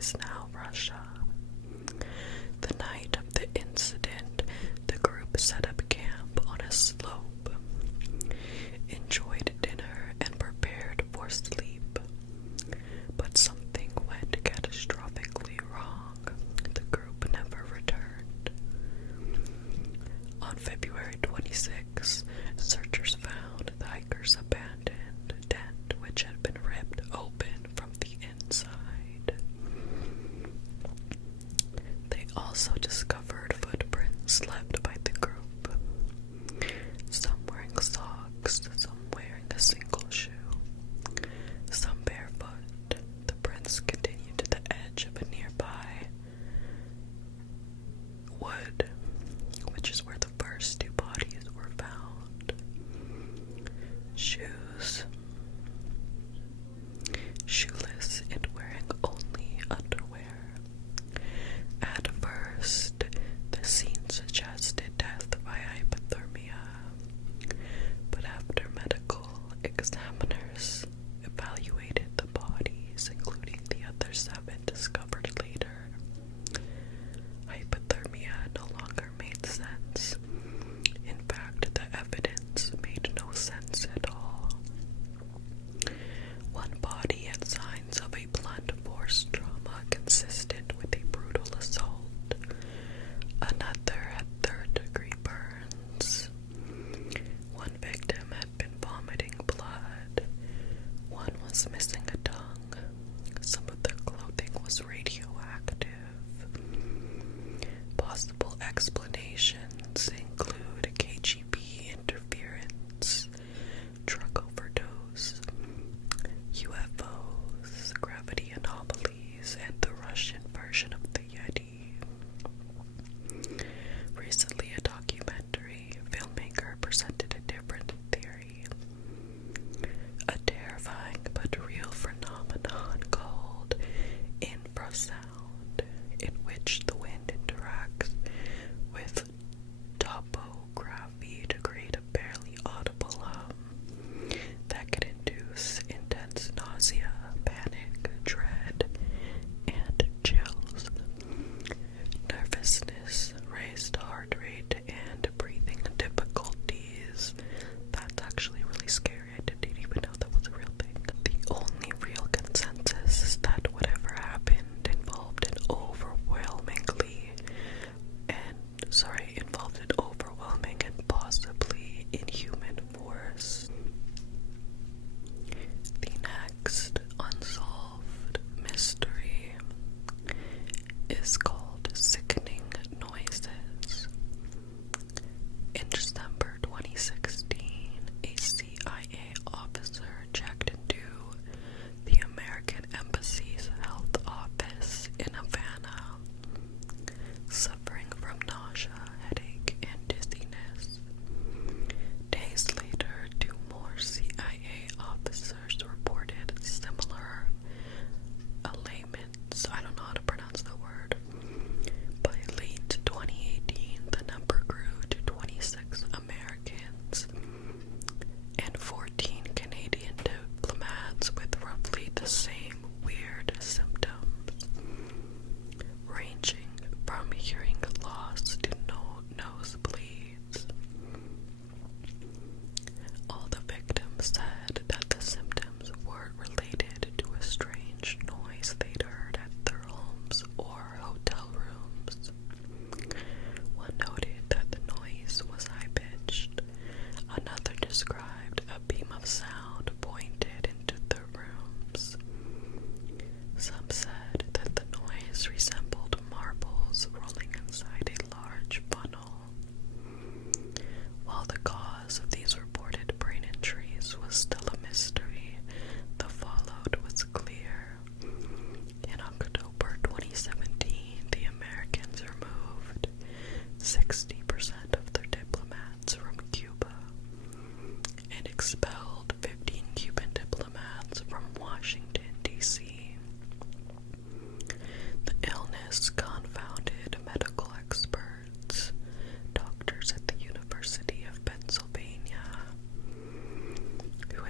is now Russia. The night of the incident, the group set up camp on a slope, enjoyed dinner, and prepared for sleep. But something went catastrophically wrong. The group never returned. On February 26, searchers found the hikers' abandoned tent, which had been ripped open from the inside. They also discovered footprints left by the group. Some wearing socks, some wearing a single shoe, some barefoot. The prints continued to the edge of a nearby wood, which is where the first two bodies were found. Shoeless and wearing only underwear. At first, the scene suggested death by hypothermia, but after medical examiners evaluated the bodies, including the other 7 discovered later, hypothermia no longer made sense. In fact, the evidence made no sense at all. One body had signs of a blunt force trauma consistent with a brutal assault. Another had third-degree burns. One victim had been vomiting blood. One was missing a tongue. Some of their clothing was radioactive. Possible explanations include KGB interference, drug overdose, UFOs, gravity anomalies, and the Russian version of the Yeti. Recently, a documentary filmmaker presented a different theory. A terrifying but real phenomenon called infrasound, in which the wind interacts with topography to create a barely audible hum that can induce intense nausea, panic, dread, and chills, nervousness, raised heart rate, and breathing difficulties. That's actually really scary. I didn't even know that was a real thing. The only real consensus is that whatever happened involved an overwhelming and possibly inhuman force. The next unsolved mystery is called sickening noises. In December 2016, a CIA officer checked into the American Embassy's health office in Havana, suffering from nausea, headache, and dizziness. Days later, 2 more CIA officers reported similar ailments. I don't know how to pronounce the word. By late 2018, the number grew to 26 Americans and 14 Canadian diplomats with roughly the same weird symptoms, ranging from hearing loss to nosebleeds. All the victims said that the symptoms were related to a strange noise they'd heard at their homes or hotel rooms. One noted that the noise was high-pitched. Another described a beam of sound pointed into their rooms. Some said that the noise resembled marbles rolling inside a large funnel. While the cause of these reported brain injuries was still a mystery, the fallout was clear. In October 2017, the Americans removed 60% of their diplomats from Cuba and expelled 15 Cuban diplomats from Washington, D.C. The illness confounded medical experts, doctors at the University of Pennsylvania, who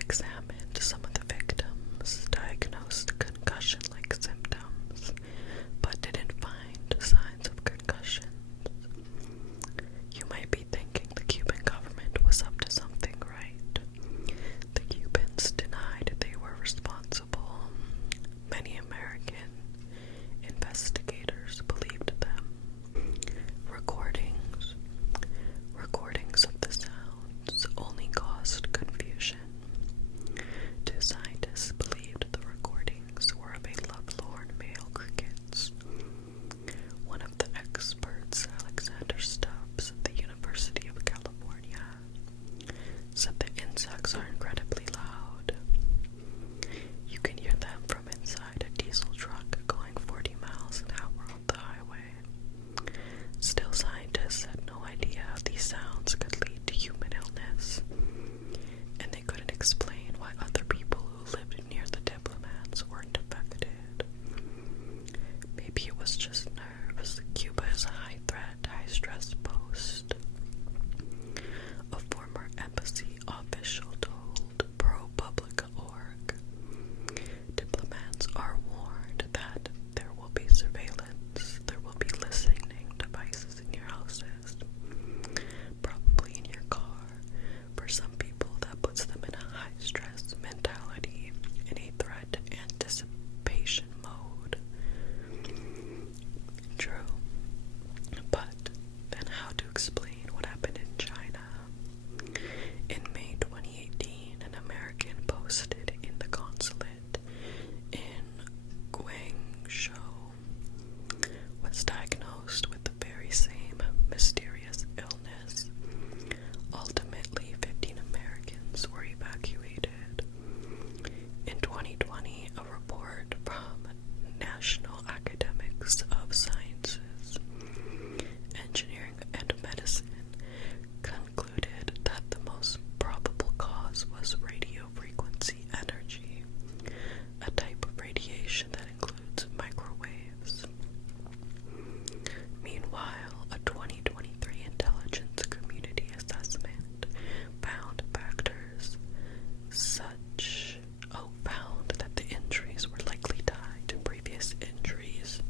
In 2020, a report from National Academics of Sciences, Engineering, and Medicine concluded that the most probable cause was radio frequency energy, a type of radiation that includes microwaves. Meanwhile, a 2023 intelligence community assessment found found that the injuries were likely tied to previous injuries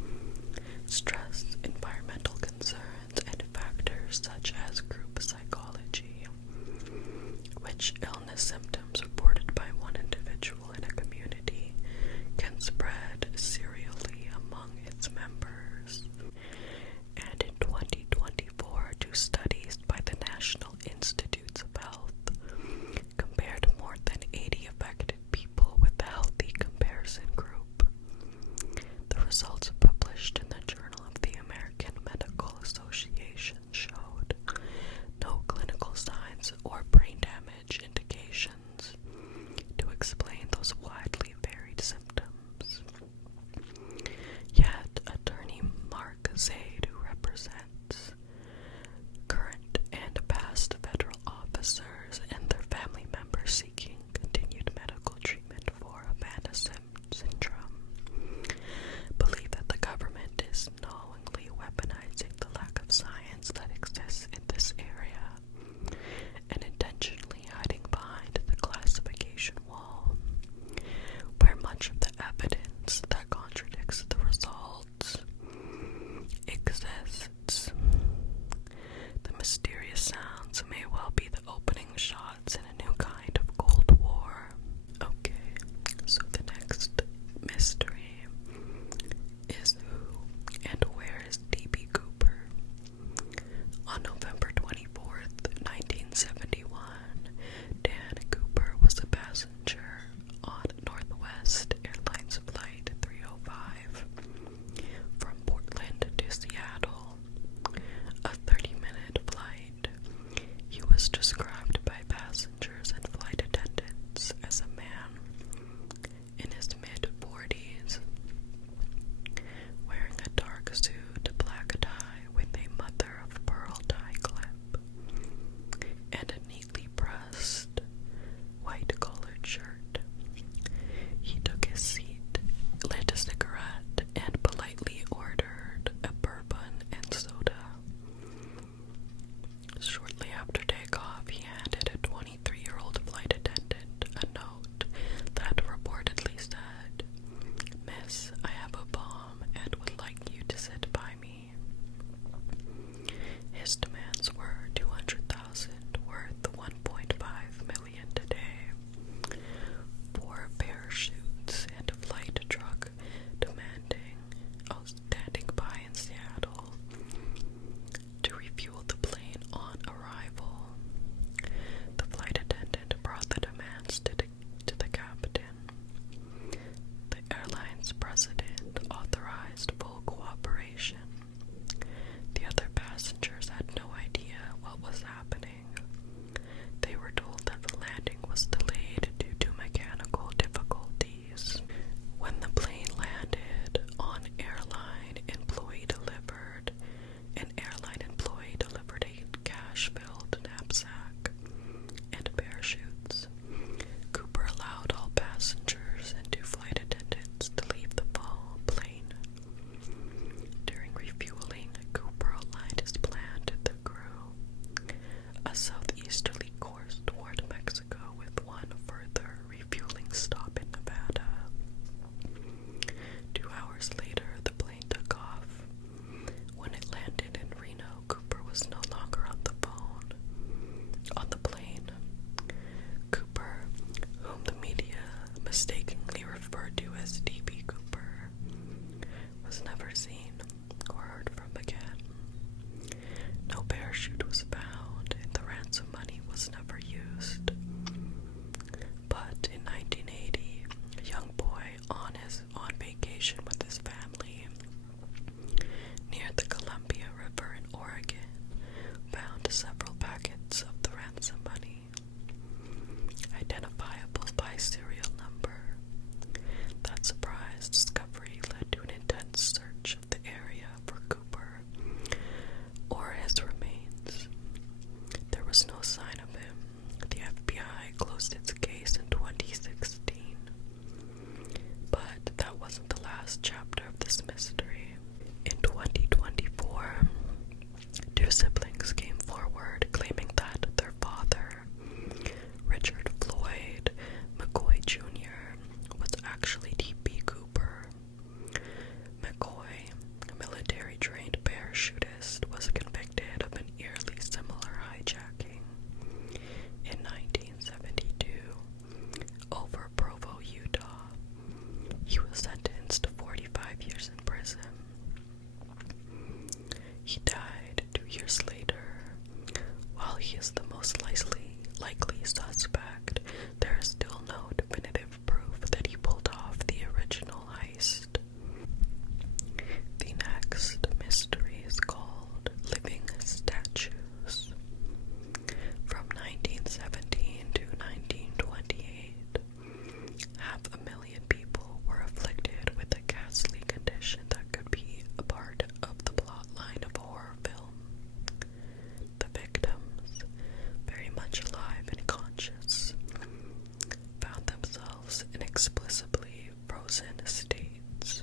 themselves inexplicably frozen states,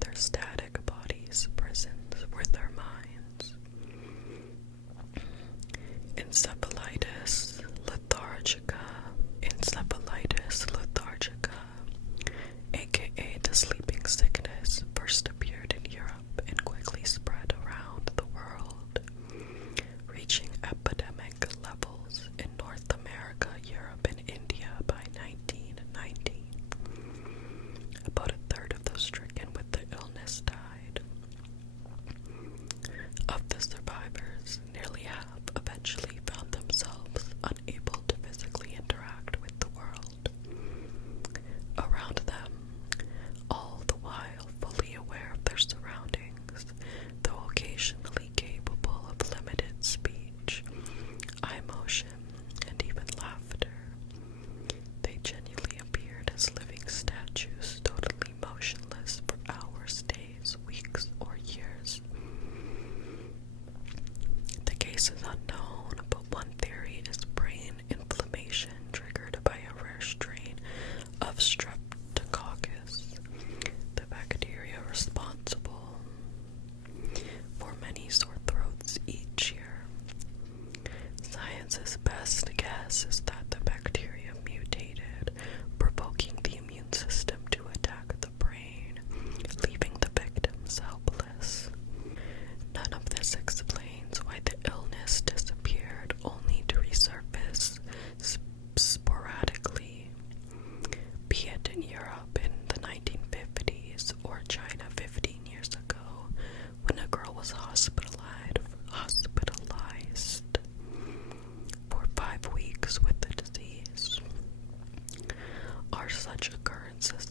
their static bodies prisons were their minds. Encephalitis lethargica, aka the sleeping sickness, first appeared in Europe and quickly spread around the world, reaching epidemic levels in North America, Europe, and India by 1990. About a third of those stricken with the illness died. Of the survivors, nearly half eventually found themselves unable to physically interact with the world around them, all the while fully aware of their surroundings, though occasionally capable of limited speech, eye motion, and even laughter. They genuinely appeared as living statues, totally motionless for hours, days, weeks, or years. The case is unknown, but one theory is brain inflammation triggered by a rare strain of Streptococcus, the bacteria responsible for many sore throats each year. Science's best guess is that the bacteria mutated, provoking the immune system to attack the brain, leaving the victims helpless. None of this explains why the illness disappeared only to resurface sporadically, be it in Europe in the 1950s or China 15 years ago when a girl was hospitalized for 5 weeks with the disease. Are such occurrences